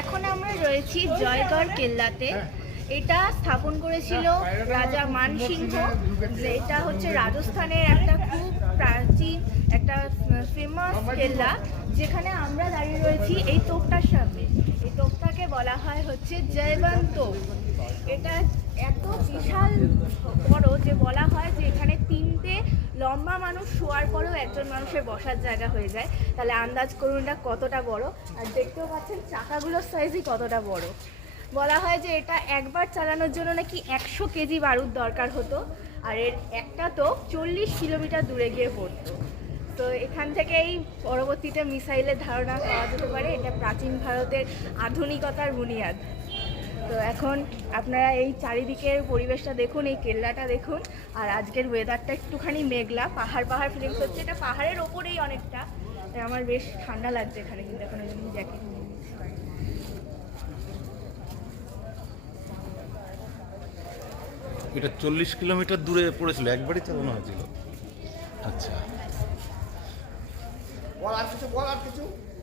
এখন আমরা রয়েছি জয়গড় কেল্লাতে। এটা স্থাপন করেছিল রাজা মানসিংহ। এটা হচ্ছে রাজস্থানের একটা খুব প্রাচীন একটা ফেমাস কেল্লা, যেখানে আমরা দাঁড়িয়ে রয়েছি এই তোপটার সামনে। এই তোপটাকে বলা হয় হচ্ছে জয়বন্ত তোপ। এটা এত বিশাল বড় যে বলা হয় যে এখানে 3টে লম্বা মানুষ শোয়ার পরেও একজন মানুষের বসার জায়গা হয়ে যায়। তাহলে আন্দাজ করুন এটা কতটা বড়। আর দেখতেও পাচ্ছেন চাকাগুলোর সাইজই কতটা বড়। বলা হয় যে এটা একবার চালানোর জন্য নাকি 100 কেজি বারুদ দরকার হতো, আর এর একটা তো 40 কিলোমিটার দূরে গিয়ে পড়তো। তো এখান থেকেই পরবর্তীতে মিসাইলের ধারণা পাওয়া যেতে পারে। এটা প্রাচীন ভারতের আধুনিকতার বুনিয়াদ। তো এখন আপনারা এই চারিদিকের পরিবেশটা দেখুন, এই কেল্লাটা দেখুন। আর আজকের ওয়েদারটা একটুখানি মেঘলা, পাহাড় ফিলিংস হচ্ছে। এটা পাহাড়ের ওপরেই অনেকটা, আমার বেশ ঠান্ডা লাগছে এখানে, কিন্তু এখন ওই জন্য জ্যাকেট নিয়ে নিচ্ছি। এটা 40 কিলোমিটার দূরে পড়েছিল, একবারই চালানো হয়েছিল। আচ্ছা, বল আর কিছু